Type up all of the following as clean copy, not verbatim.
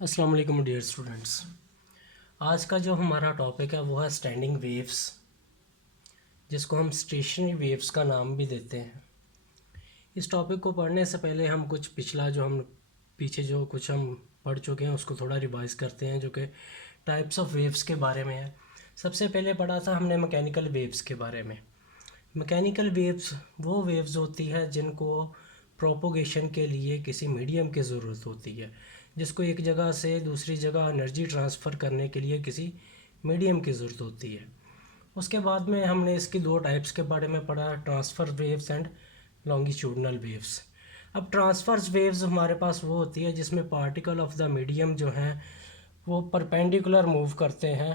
अस्सलाम वालेकुम dear students. आज का जो हमारा टॉपिक है वो है स्टैंडिंग वेव्स, जिसको हम स्टेशनरी वेव्स का नाम भी देते हैं। इस टॉपिक को पढ़ने से पहले हम कुछ पिछला जो हम पीछे जो कुछ हम पढ़ चुके हैं उसको थोड़ा रिवाइज करते हैं, जो कि टाइप्स ऑफ वेव्स के बारे में है। सबसे पहले पढ़ा था हमने मैकेनिकल वेव्स के बारे में। मैकेनिकल वेव्स वो वेव्स होती है जिनको प्रोपोगेशन के लिए किसी मीडियम की ज़रूरत होती है, जिसको एक जगह से दूसरी जगह एनर्जी ट्रांसफ़र करने के लिए किसी मीडियम की ज़रूरत होती है। उसके बाद में हमने इसकी दो टाइप्स के बारे में पढ़ा, transfer waves and longitudinal waves. अब ट्रांसफर्स वेव्स हमारे पास वो होती है जिसमें पार्टिकल ऑफ द मीडियम जो हैं वो परपेंडिकुलर मूव करते हैं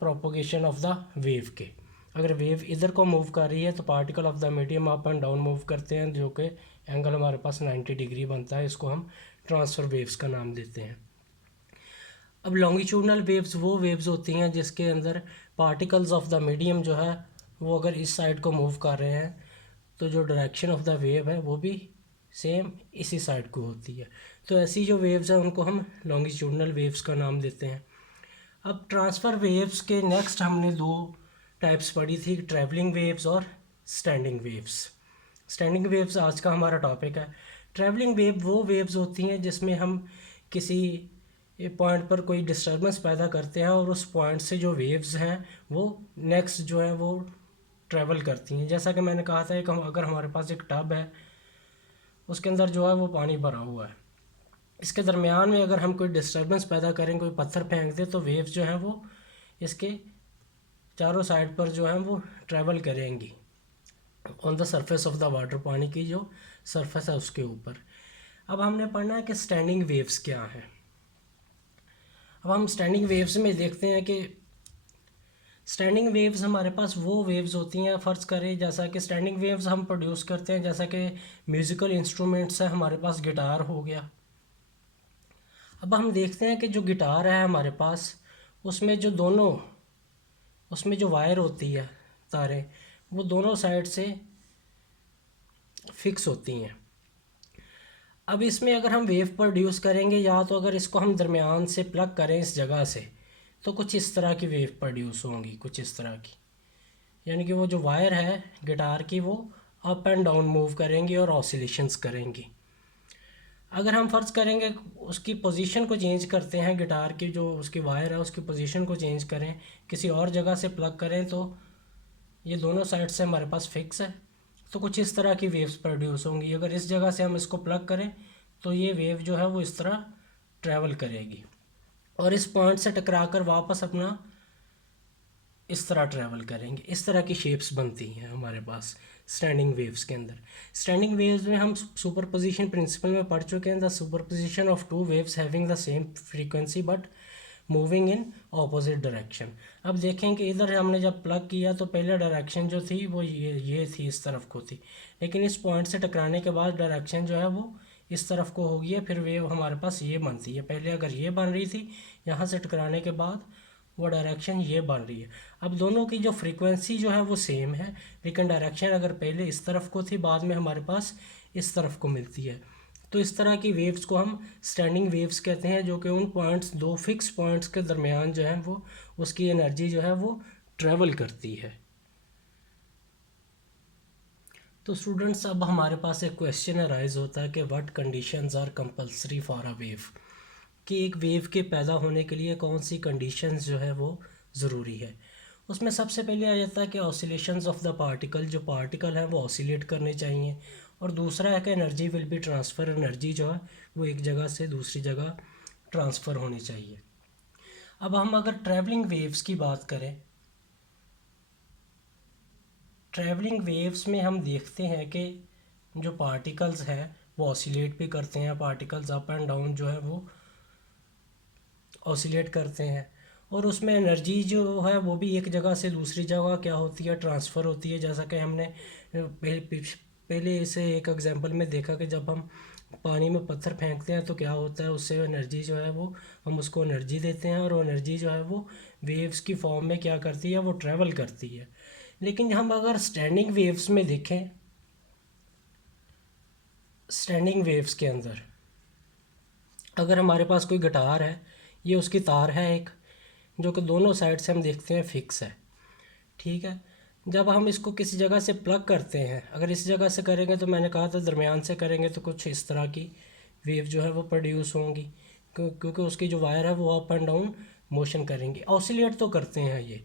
प्रोपोगेशन ऑफ द वेव के। अगर वेव इधर को मूव कर रही है तो particle of the medium up and down move करते हैं, जो कि एंगल हमारे पास 90 डिग्री बनता है। इसको हम ट्रांसफ़र वेव्स का नाम देते हैं। अब लॉन्गिट्यूडनल वेव्स वो वेव्स होती हैं जिसके अंदर पार्टिकल्स ऑफ द मीडियम जो है वो अगर इस साइड को मूव कर रहे हैं तो जो डायरेक्शन ऑफ द वेव है वो भी सेम इसी साइड को होती है। तो ऐसी जो वेव्स हैं उनको हम लॉन्गिट्यूडनल वेव्स का नाम देते हैं। अब ट्रांसफ़र वेव्स के नेक्स्ट हमने दो टाइप्स पढ़ी थी, ट्रैवलिंग वेव्स और स्टैंडिंग वेव्स। स्टैंडिंग वेव्स आज का हमारा टॉपिक है। ट्रैवलिंग वेव वो वेव्स होती हैं जिसमें हम किसी पॉइंट पर कोई डिस्टर्बेंस पैदा करते हैं और उस पॉइंट से जो वेव्स हैं वो नेक्स्ट जो है वो ट्रैवल करती हैं। जैसा कि मैंने कहा था, एक अगर हमारे पास एक टब है, उसके अंदर जो है वो पानी भरा हुआ है, इसके दरमियान में अगर हम कोई डिस्टर्बेंस पैदा करें, कोई पत्थर फेंक दें, तो वेव्स जो हैं वो इसके चारों साइड पर जो है वो ट्रैवल करेंगी on the surface of the water, पानी की जो सरफेस है उसके ऊपर। अब हमने पढ़ना है कि स्टैंडिंग वेव्स क्या हैं। अब हम स्टैंडिंग वेव्स में देखते हैं कि स्टैंडिंग वेव्स हमारे पास वो वेव्स होती हैं, फ़र्ज़ करें जैसा कि स्टैंडिंग वेव्स हम प्रोड्यूस करते हैं, जैसा कि म्यूज़िकल इंस्ट्रूमेंट्स है, हमारे पास गिटार हो गया। अब हम देखते हैं कि जो गिटार है हमारे पास, उसमें जो वायर होती है, तारें, वो दोनों साइड से फिक्स होती हैं। अब इसमें अगर हम वेव प्रोड्यूस करेंगे, या तो अगर इसको हम दरमियान से प्लग करें इस जगह से, तो कुछ इस तरह की वेव प्रोड्यूस होंगी, कुछ इस तरह की। यानी कि वो जो वायर है गिटार की वो अप एंड डाउन मूव करेंगी और ऑसिलेशंस करेंगी। अगर हम फ़र्ज़ करेंगे उसकी पोजीशन को चेंज करते हैं, गिटार की जो उसकी वायर है उसकी पोजीशन को चेंज करें, किसी और जगह से प्लग करें, तो ये दोनों साइड से हमारे पास फिक्स है, तो कुछ इस तरह की वेव्स प्रोड्यूस होंगी। अगर इस जगह से हम इसको प्लग करें तो ये वेव जो है वो इस तरह ट्रैवल करेगी और इस पॉइंट से टकरा कर वापस अपना इस तरह ट्रैवल करेंगे। इस तरह की शेप्स बनती हैं हमारे पास स्टैंडिंग वेव्स के अंदर। स्टैंडिंग वेव्स में हम सुपरपोजिशन प्रिंसिपल में पढ़ चुके हैं, the superposition of two waves having the same frequency but moving in opposite direction. अब देखें कि इधर हमने जब प्लग किया तो पहले डायरेक्शन जो थी वो ये थी, इस तरफ को थी, लेकिन इस पॉइंट से टकराने के बाद डायरेक्शन जो है वो इस तरफ को हो गई है, फिर वेव हमारे पास ये बनती है। पहले अगर ये बन रही थी, यहाँ से टकराने के बाद वो डायरेक्शन ये बन रही है। अब दोनों की जो फ्रीक्वेंसी जो है वो सेम है, लेकिन डायरेक्शन अगर पहले इस तरफ को थी, बाद में हमारे पास इस तरफ को मिलती है। तो इस तरह की वेव्स को हम स्टैंडिंग वेव्स कहते हैं, जो कि उन पॉइंट्स, दो फिक्स पॉइंट्स के दरमियान जो है वो उसकी एनर्जी जो है वो ट्रेवल करती है। तो स्टूडेंट्स, अब हमारे पास एक क्वेश्चन अराइज होता है कि what conditions are compulsory for a wave, कि एक वेव के पैदा होने के लिए कौन सी कंडीशंस जो है वो ज़रूरी है। उसमें सबसे पहले आ जाता है कि ऑसिलेशंस ऑफ द पार्टिकल, जो पार्टिकल हैं वो ऑसिलेट करने चाहिए, और दूसरा है कि energy will be transfer, energy जो है वो एक जगह से दूसरी जगह ट्रांसफ़र होनी चाहिए। अब हम अगर ट्रैवलिंग वेव्स की बात करें, ट्रैवलिंग वेव्स में हम देखते हैं कि जो पार्टिकल्स हैं वो ऑसिलेट भी करते हैं, पार्टिकल्स अप एंड डाउन जो है वो ऑसिलेट करते हैं, और उसमें एनर्जी जो है वो भी एक जगह से दूसरी जगह क्या होती है, ट्रांसफ़र होती है। जैसा कि हमने पहले इसे एक एग्जांपल में देखा कि जब हम पानी में पत्थर फेंकते हैं तो क्या होता है, उससे एनर्जी जो है वो हम उसको एनर्जी देते हैं, और वो एनर्जी जो है वो वेव्स की फॉर्म में क्या करती है, वो ट्रैवल करती है। लेकिन हम अगर स्टैंडिंग वेव्स में देखें, स्टैंडिंग वेव्स के अंदर अगर हमारे पास कोई गिटार है, ये उसकी तार है एक, जो कि दोनों साइड से हम देखते हैं फिक्स है, ठीक है। जब हम इसको किसी जगह से प्लग करते हैं, अगर इस जगह से करेंगे तो मैंने कहा था दरमियान से करेंगे तो कुछ इस तरह की वेव जो है वो प्रोड्यूस होंगी, क्योंकि उसकी जो वायर है वो अप एंड डाउन मोशन करेंगी, ऑसिलेट तो करते हैं ये,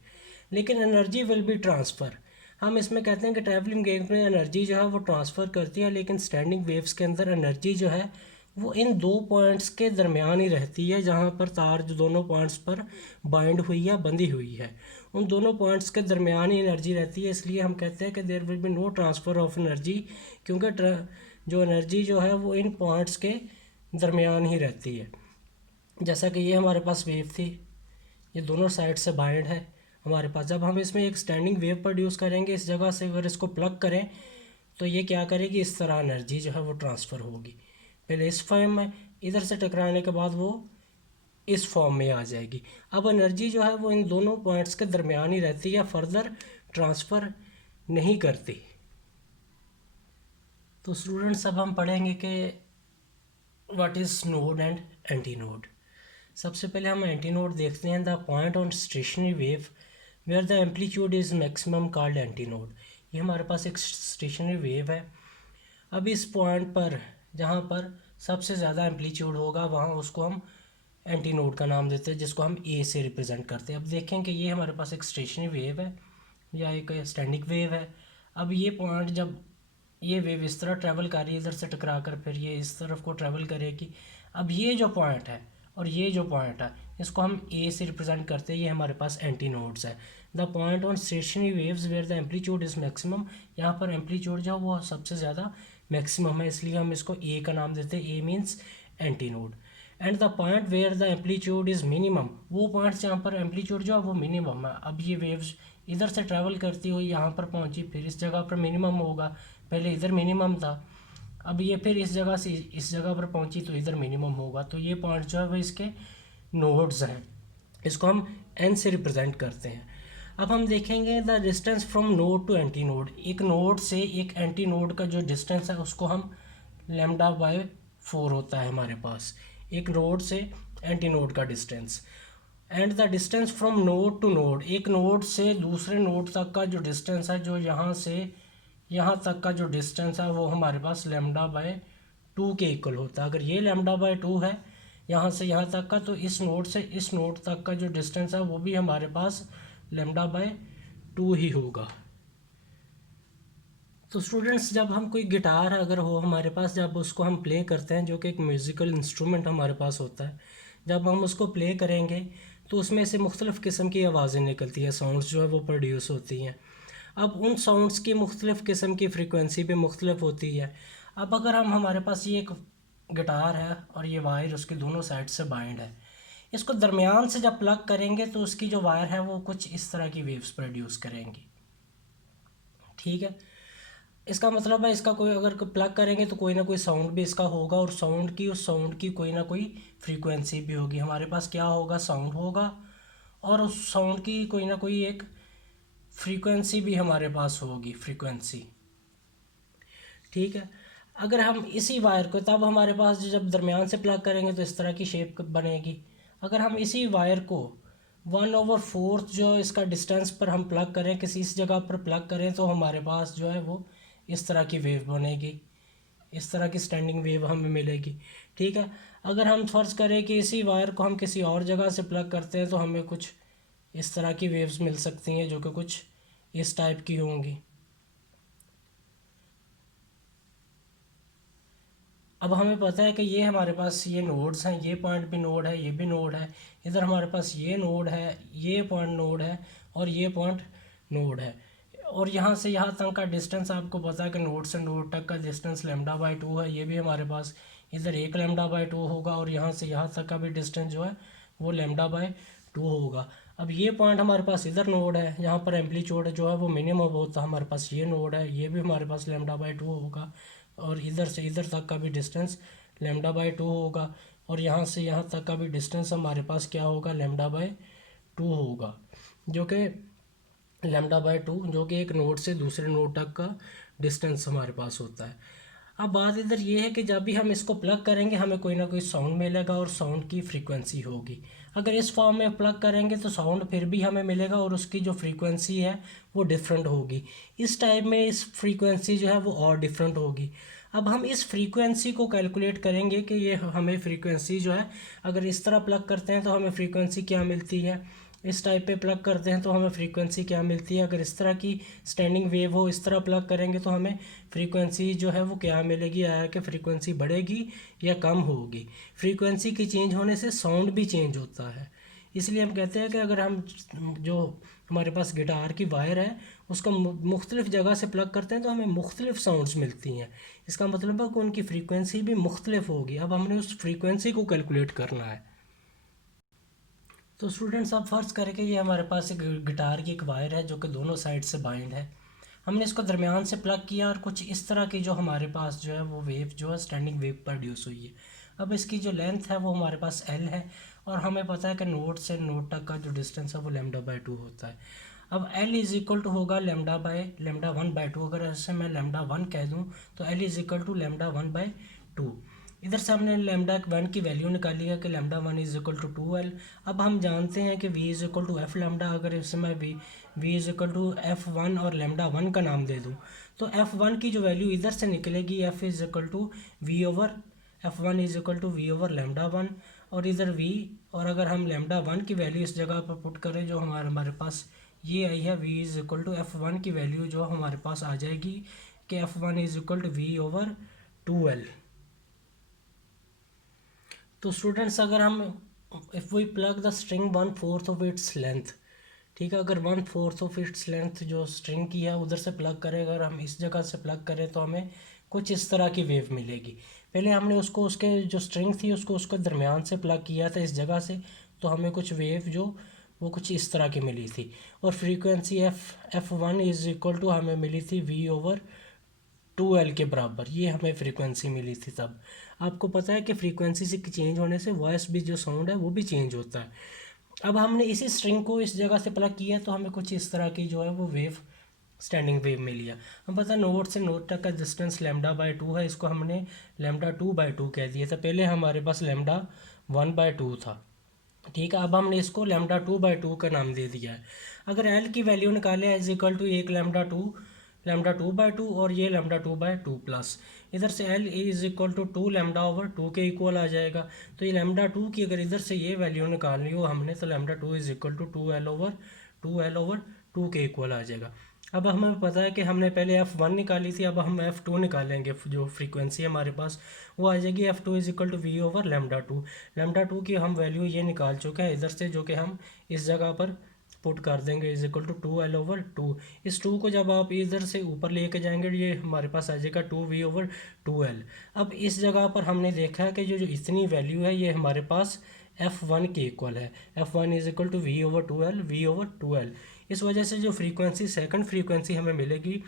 लेकिन एनर्जी विल बी ट्रांसफ़र। हम इसमें कहते हैं कि ट्रैवलिंग वेव में एनर्जी जो है वो ट्रांसफ़र करती है, लेकिन स्टैंडिंग वेव्स के अंदर एनर्जी जो है वो इन दो पॉइंट्स के दरमियान ही रहती है, जहाँ पर तार जो दोनों पॉइंट्स पर बाइंड हुई है, बंधी हुई है, उन दोनों पॉइंट्स के दरमियान ही एनर्जी रहती है। इसलिए हम कहते हैं कि there will be no transfer of energy, क्योंकि जो एनर्जी जो है वो इन पॉइंट्स के दरमियान ही रहती है। जैसा कि ये हमारे पास वेव थी, ये दोनों साइड से बाइंड है हमारे पास। जब हम इसमें एक स्टैंडिंग वेव प्रोड्यूस करेंगे, इस जगह से अगर इसको प्लग करें तो ये क्या करेगी, इस तरह एनर्जी जो है वो ट्रांसफ़र होगी, पहले इस फॉर्म में, इधर से टकराने के बाद वो इस फॉर्म में आ जाएगी। अब एनर्जी जो है वो इन दोनों पॉइंट्स के दरमियान ही रहती है, फर्दर ट्रांसफ़र नहीं करती। तो स्टूडेंट्स अब हम पढ़ेंगे कि what is node and anti node. सबसे पहले हम एंटी नोड देखते हैं। The point on stationary wave where the amplitude is maximum called anti node. ये हमारे पास एक स्टेशनरी वेव है। अब इस पॉइंट पर जहाँ पर सबसे ज़्यादा एम्पलीट्यूड होगा वहाँ उसको हम एंटी नोड का नाम देते हैं, जिसको हम ए से रिप्रेजेंट करते हैं। अब देखें कि ये हमारे पास एक स्टेशनरी वेव है या एक स्टैंडिंग वेव है। अब ये पॉइंट, जब ये वेव इस तरह ट्रैवल कर रही है, इधर से टकरा कर फिर ये इस तरफ को ट्रैवल करेगी। अब ये जो पॉइंट है और ये जो पॉइंट है, इसको हम ए से रिप्रेजेंट करते हैं, ये हमारे पास एंटी नोड्स है। The point on stationary waves where the amplitude is maximum, यहाँ पर एम्पलीट्यूड जो वो सबसे ज़्यादा मैक्सिमम है, इसलिए हम इसको ए का नाम देते हैं। A means antinode. And the point where the amplitude is minimum, वो पॉइंट्स जहाँ पर एम्पलीट्यूड जो है वो मिनिमम है। अब ये वेव्स इधर से ट्रैवल करती हुई यहाँ पर पहुँची, फिर इस जगह पर मिनिमम होगा, पहले इधर मिनिमम था, अब ये फिर इस जगह से इस जगह पर पहुँची तो इधर मिनिमम होगा। तो ये पॉइंट जो है वो इसके नोड्स हैं, इसको हम एन से रिप्रेजेंट करते हैं। अब हम देखेंगे the distance from node to anti node. एक नोड से एक एंटी नोड का जो डिस्टेंस है उसको हम लैम्डा बाय 4 होता है हमारे पास, एक नोड से एंटी नोड का distance. And the distance from node to node, एक नोड से दूसरे नोड तक का जो डिस्टेंस है, जो यहाँ से यहाँ तक का जो डिस्टेंस है वो हमारे पास लैम्डा बाय 2 के इक्वल होता है। अगर ये लैम्डा बाय 2 है यहाँ से यहाँ तक का, तो इस नोड से इस नोड तक का जो डिस्टेंस है वो भी हमारे पास लैम्डा बाय 2 ही होगा। तो स्टूडेंट्स, जब हम कोई गिटार अगर हो हमारे पास, जब उसको हम प्ले करते हैं, जो कि एक म्यूज़िकल इंस्ट्रूमेंट हमारे पास होता है, जब हम उसको प्ले करेंगे तो उसमें से मुख्तलिफ़ किस्म की आवाज़ें निकलती हैं, साउंड्स जो है वो प्रोड्यूस होती हैं। अब उन साउंड्स की मुख्तलिफ़ किस्म की फ्रीक्वेंसी भी मुख्तलिफ होती है। अब अगर हमारे पास ये एक गिटार है और ये वायर उसके दोनों साइड से बाइंड है, इसको दरमियान से जब प्लग करेंगे तो उसकी जो वायर है वो कुछ इस तरह की वेव्स प्रोड्यूस करेंगी, ठीक है। इसका मतलब है इसका कोई अगर प्लग करेंगे तो कोई ना कोई साउंड भी इसका होगा, और उस साउंड की कोई ना कोई फ्रीक्वेंसी भी होगी। हमारे पास क्या होगा, साउंड होगा, और उस साउंड की कोई ना कोई एक फ्रीक्वेंसी भी हमारे पास होगी, फ्रीक्वेंसी, ठीक है। अगर हम इसी वायर को, तब हमारे पास जब दरमियान से प्लग करेंगे तो इस तरह की शेप बनेगी। अगर हम इसी वायर को 1/4 जो इसका डिस्टेंस पर हम प्लग करें, किसी इस जगह पर प्लग करें, तो हमारे पास जो है वो इस तरह की वेव बनेगी, इस तरह की स्टैंडिंग वेव हमें मिलेगी, ठीक है। अगर हम फ़र्ज़ करें कि इसी वायर को हम किसी और जगह से प्लग करते हैं तो हमें कुछ इस तरह की वेव्स मिल सकती हैं, जो कि कुछ इस टाइप की होंगी। अब हमें पता है कि ये हमारे पास ये नोड्स हैं, ये पॉइंट भी नोड है, ये भी नोड है, इधर हमारे पास ये नोड है, ये पॉइंट नोड है, और ये पॉइंट नोड है, और यहाँ से यहाँ तक का डिस्टेंस आपको पता है कि नोड से नोड तक का डिस्टेंस लैम्डा बाय 2 है। ये भी हमारे पास इधर एक लैम्डा बाय 2 होगा, और यहाँ से यहाँ तक का भी डिस्टेंस जो है वो लैम्डा बाय 2 होगा। अब ये पॉइंट हमारे पास इधर नोड है, यहाँ पर एम्पलीट्यूड जो है वो मिनिमम होता है, हमारे पास ये नोड है, ये भी हमारे पास लैम्डा बाय 2 होगा, और इधर से इधर तक का भी डिस्टेंस लैम्डा बाय 2 होगा, और यहाँ से यहाँ तक का भी डिस्टेंस हमारे पास क्या होगा, लैम्डा बाय 2 होगा, जो कि लैम्डा बाय 2 जो कि एक नोड से दूसरे नोड तक का डिस्टेंस हमारे पास होता है। अब बात इधर ये है कि जब भी हम इसको प्लग करेंगे हमें कोई ना कोई साउंड मिलेगा और साउंड की फ्रीक्वेंसी होगी। अगर इस फॉर्म में प्लग करेंगे तो साउंड फिर भी हमें मिलेगा और उसकी जो फ्रीक्वेंसी है वो डिफरेंट होगी। इस टाइप में इस फ्रीक्वेंसी जो है वो और डिफरेंट होगी। अब हम इस फ्रीक्वेंसी को कैलकुलेट करेंगे कि ये हमें फ्रीक्वेंसी जो है, अगर इस तरह प्लग करते हैं तो हमें फ्रीक्वेंसी क्या मिलती है, इस टाइप पे प्लग करते हैं तो हमें फ्रीक्वेंसी क्या मिलती है, अगर इस तरह की स्टैंडिंग वेव हो इस तरह प्लग करेंगे तो हमें फ्रीक्वेंसी जो है वो क्या मिलेगी, आया कि फ्रीक्वेंसी बढ़ेगी या कम होगी। फ्रीक्वेंसी की चेंज होने से साउंड भी चेंज होता है। इसलिए हम कहते हैं कि अगर हम जो हमारे पास गिटार की वायर है उसको मुख्तलिफ़ जगह से प्लग करते हैं तो हमें मुख्तलिफ़ साउंड्स मिलती हैं। इसका मतलब है कि उनकी फ्रीक्वेंसी भी मुख्तलिफ होगी। अब हमने उस फ्रीक्वेंसी को कैलकुलेट करना है। तो स्टूडेंट्स, अब फ़र्ज़ करें कि ये हमारे पास एक गिटार की एक वायर है जो कि दोनों साइड से बाइंड है। हमने इसको दरमियान से प्लग किया और कुछ इस तरह की जो हमारे पास जो है वो वेव जो है स्टैंडिंग वेव प्रोड्यूस हुई है। अब इसकी जो लेंथ है वो हमारे पास एल है और हमें पता है कि नोट से नोट तक का जो डिस्टेंस है वो λ/2 होता है। अब L इज इक्वल टू होगा λ/1/2। अगर ऐसे मैं λ1 कह दूँ तो L इज इक्वल टू λ1/2। इधर से हमने λ1 की वैल्यू निकाली है कि λ1 इज इक्वल टू 2L। अब हम जानते हैं कि v is equal to F lambda. अगर इससे मैं v is equal to f1 और λ1 का नाम दे दूँ तो f1 की जो वैल्यू इधर से निकलेगी f is equal to v over f1 is equal to v over λ1 और इधर v। और अगर हम λ1 की वैल्यू इस जगह पर पुट करें जो हमारे पास ये आई है, v is equal to f1 की वैल्यू जो हमारे पास आ जाएगी कि f1 is equal to v over 2L। तो स्टूडेंट्स, अगर हम if we plug the string 1/4 of its length, ठीक है, अगर 1/4 ऑफ इट्स लेंथ जो स्ट्रिंग की है उधर से प्लग करें, अगर हम इस जगह से प्लग करें तो हमें कुछ इस तरह की वेव मिलेगी। पहले हमने उसको उसके जो स्ट्रिंग थी उसको उसके दरमियान से प्लग किया था इस जगह से, तो हमें कुछ वेव जो वो कुछ इस तरह की मिली थी। और frequency f1 is equal to हमें मिली थी v ओवर 2L के बराबर, ये हमें फ्रीक्वेंसी मिली थी तब। आपको पता है कि फ्रीक्वेंसी से चेंज होने से वॉइस भी जो साउंड है वो भी चेंज होता है। अब हमने इसी स्ट्रिंग को इस जगह से प्लग किया तो हमें कुछ इस तरह की जो है वो वेव स्टैंडिंग वेव मिली है। हम पता है नोट से नोट तक का डिस्टेंस λ/2 है, इसको हमने λ2/2 कह दिया था। पहले हमारे पास λ1/2 था, ठीक है। अब हमने इसको λ2/2 का नाम दे दिया है। अगर एल की वैल्यू निकाले इज इक्वल टू एक λ2/2 और ये λ2/2 प्लस इधर से एल इज इक्वल टू 2 λ/2 के इक्वल आ जाएगा। तो ये λ2 की अगर इधर से ये वैल्यू निकालनी हो हमने तो λ2 इज इक्वल टू 2L/2 के इक्वल आ जाएगा। अब हमें पता है कि हमने पहले f1 निकाली थी, अब हम f2 निकालेंगे। जो फ्रीक्वेंसी है हमारे पास वो आ जाएगी f2 is equal to v over λ2 की हम वैल्यू ये निकाल चुके हैं इधर से, जो कि हम इस जगह पर पुट कर देंगे इज इक्वल टू 2L/2। इस 2 को जब आप इधर से ऊपर लेके जाएंगे ये हमारे पास आ जाएगा 2v/2L। अब इस जगह पर हमने देखा है कि जो इतनी वैल्यू है ये हमारे पास f1 के इक्वल है। f1 is equal to v/2L। इस वजह से जो फ्रीक्वेंसी सेकंड फ्रीक्वेंसी हमें मिलेगी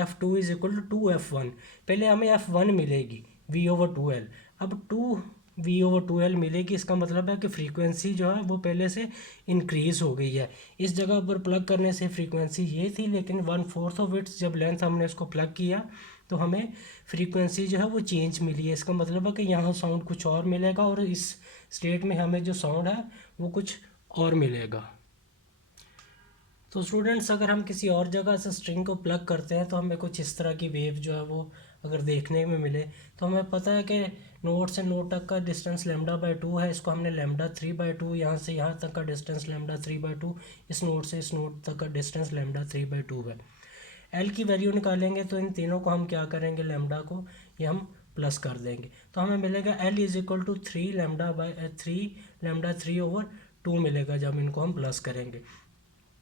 f2 is equal to 2f1। पहले हमें f1 मिलेगी v/2L, अब 2v/2L मिलेगी। इसका मतलब है कि फ्रीक्वेंसी जो है वो पहले से इंक्रीज़ हो गई है। इस जगह पर प्लग करने से फ्रीक्वेंसी ये थी, लेकिन 1/4 ऑफ इट्स जब लेंथ हमने इसको प्लग किया तो हमें फ्रीक्वेंसी जो है वो चेंज मिली है। इसका मतलब है कि यहाँ साउंड कुछ और मिलेगा और इस स्टेट में हमें जो साउंड है वो कुछ और मिलेगा। तो स्टूडेंट्स, अगर हम किसी और जगह से स्ट्रिंग को प्लग करते हैं तो हमें कुछ इस तरह की वेव जो है वो अगर देखने में मिले तो हमें पता है कि नोट से नोट तक का डिस्टेंस λ/2 है। इसको हमने λ3/2, यहाँ से यहाँ तक का डिस्टेंस λ3/2, इस नोट से इस नोट तक का डिस्टेंस λ3/2 है। एल की वैल्यू निकालेंगे तो इन तीनों को हम क्या करेंगे, लैम्डा को ये हम प्लस कर देंगे तो हमें मिलेगा एल इज इक्वल टू 3λ/3 मिलेगा जब इनको हम प्लस करेंगे।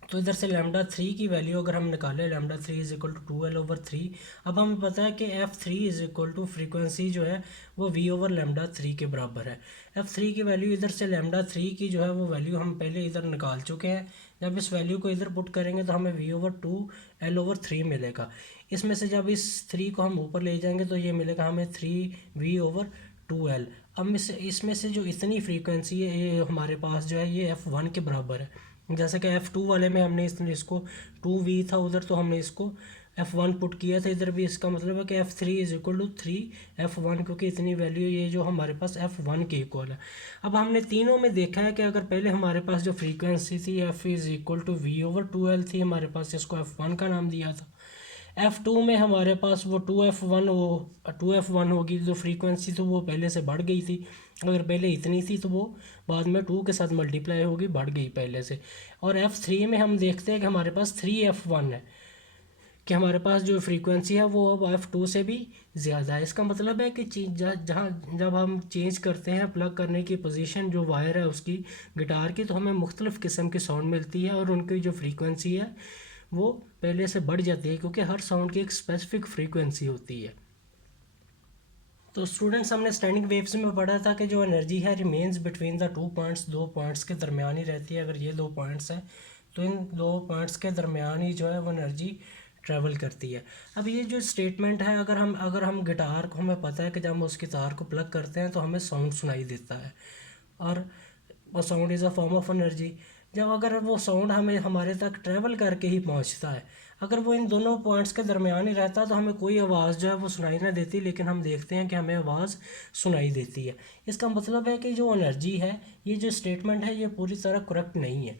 तो इधर से λ3 की वैल्यू अगर हम निकालें λ3 इज इक्वल टू 2L/3। अब हमें पता है कि f3 is equal to frequency जो है वो v/λ3 के बराबर है। f3 की वैल्यू इधर से λ3 की जो है वो वैल्यू हम पहले इधर निकाल चुके हैं। जब इस वैल्यू को इधर पुट करेंगे तो हमें v/2L/3 मिलेगा। इसमें से जब इस 3 को हम ऊपर ले जाएंगे तो ये मिलेगा हमें 3v/2L। अब इसमें से जो इतनी फ्रीक्वेंसी है ये हमारे पास जो है ये f1 के बराबर है। जैसे कि f2 वाले में हमने इसको 2v था उधर, तो हमने इसको F1 पुट किया था, इधर भी इसका मतलब है कि F3 is equal to 3F1, क्योंकि इतनी वैल्यू ये जो हमारे पास F1 के इक्वल है। अब हमने तीनों में देखा है कि अगर पहले हमारे पास जो फ्रीक्वेंसी थी F is equal to V/2L थी हमारे पास, जिसको F1 का नाम दिया था। F2 में हमारे पास वो 2F1 होगी, जो फ्रीक्वेंसी थी वो पहले से बढ़ गई थी। अगर पहले इतनी थी तो वो बाद में 2 के साथ मल्टीप्लाई होगी, बढ़ गई पहले से। और F3 में हम देखते हैं कि हमारे पास 3F1 है, कि हमारे पास जो फ्रीक्वेंसी है वो अब F2 से भी ज़्यादा है। इसका मतलब है कि जहाँ जब हम चेंज करते हैं प्लग करने की पोजीशन जो वायर है उसकी गिटार की, तो हमें मुख्तलिफ़ किस्म की साउंड मिलती है और उनकी जो फ्रीक्वेंसी है वो पहले से बढ़ जाती है, क्योंकि हर साउंड की एक स्पेसिफिक फ्रीक्वेंसी होती है। तो स्टूडेंट्स, हमने स्टैंडिंग वेव्स में पढ़ा था कि जो एनर्जी है remains between the 2 points, 2 points के दरमियान ही रहती है। अगर ये 2 पॉइंट्स हैं तो इन 2 पॉइंट्स के दरमियान ही जो है वो एनर्जी ट्रैवल करती है। अब ये जो स्टेटमेंट है, अगर हम गिटार को, हमें पता है कि जब हम उसकी तार को प्लग करते हैं तो हमें साउंड सुनाई देता है, और वो sound is a form of energy. जब अगर वो साउंड हमें हमारे तक ट्रैवल करके ही पहुंचता है, अगर वो इन दोनों पॉइंट्स के दरमियान ही रहता तो हमें कोई आवाज़ जो है वो सुनाई ना देती, लेकिन हम देखते हैं कि हमें आवाज़ सुनाई देती है। इसका मतलब है कि जो एनर्जी है, ये जो स्टेटमेंट है ये पूरी तरह करेक्ट नहीं है।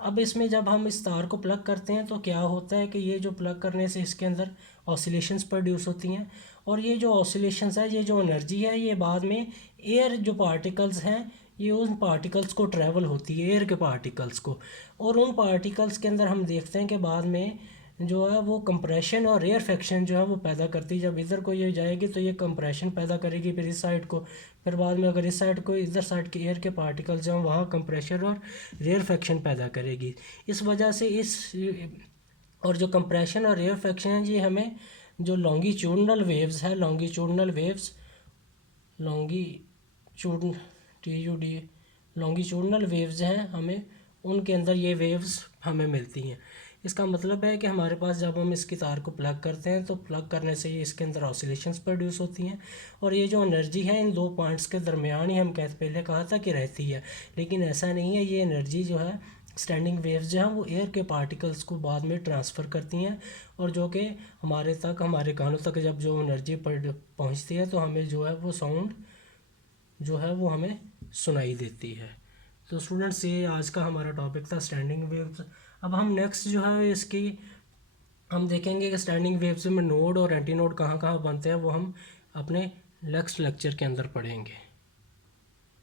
अब इसमें जब हम इस तार को प्लग करते हैं तो क्या होता है कि ये जो प्लग करने से इसके अंदर ऑसिलेशंस प्रोड्यूस होती हैं, और ये जो ऑसिलेशंस है, ये जो एनर्जी है, ये बाद में एयर जो पार्टिकल्स हैं, ये उन पार्टिकल्स को ट्रैवल होती है, एयर के पार्टिकल्स को, और उन पार्टिकल्स के अंदर हम देखते हैं कि बाद में जो है वो कंप्रेशन और रेयरफेक्शन जो है वो पैदा करती है। जब इधर को ये जाएगी तो ये कंप्रेशन पैदा करेगी, फिर इस साइड को, फिर बाद में अगर इस साइड को, इधर साइड के एयर के पार्टिकल्स जो हैं वहाँ कंप्रेशन और रेयरफेक्शन पैदा करेगी। इस वजह से और जो कंप्रेशन और रेयरफेक्शन है, ये हमें जो लॉन्गिट्यूडनल वेव्स है, लॉन्गिट्यूड TUD लॉन्गिट्यूडनल वेव्स हैं, हमें उनके अंदर ये वेव्स हमें मिलती हैं। इसका मतलब है कि हमारे पास जब हम इसकी तार को प्लग करते हैं तो प्लग करने से ये इसके अंदर ऑसिलेशंस प्रोड्यूस होती हैं, और ये जो एनर्जी है इन 2 पॉइंट्स के दरमियान ही हम पहले कहा था कि रहती है, लेकिन ऐसा नहीं है। ये एनर्जी जो है, स्टैंडिंग वेव्स जो हैं वो एयर के पार्टिकल्स को बाद में ट्रांसफ़र करती हैं, और जो कि हमारे कानों तक जब जो एनर्जी पहुंचती है तो हमें जो है वो साउंड जो है वो हमें सुनाई देती है। तो स्टूडेंट्स, ये आज का हमारा टॉपिक था स्टैंडिंग वेव्स। अब हम नेक्स्ट जो है इसकी हम देखेंगे कि स्टैंडिंग वेव्स में नोड और एंटी नोड कहाँ कहाँ बनते हैं, वो हम अपने नेक्स्ट लेक्चर के अंदर पढ़ेंगे।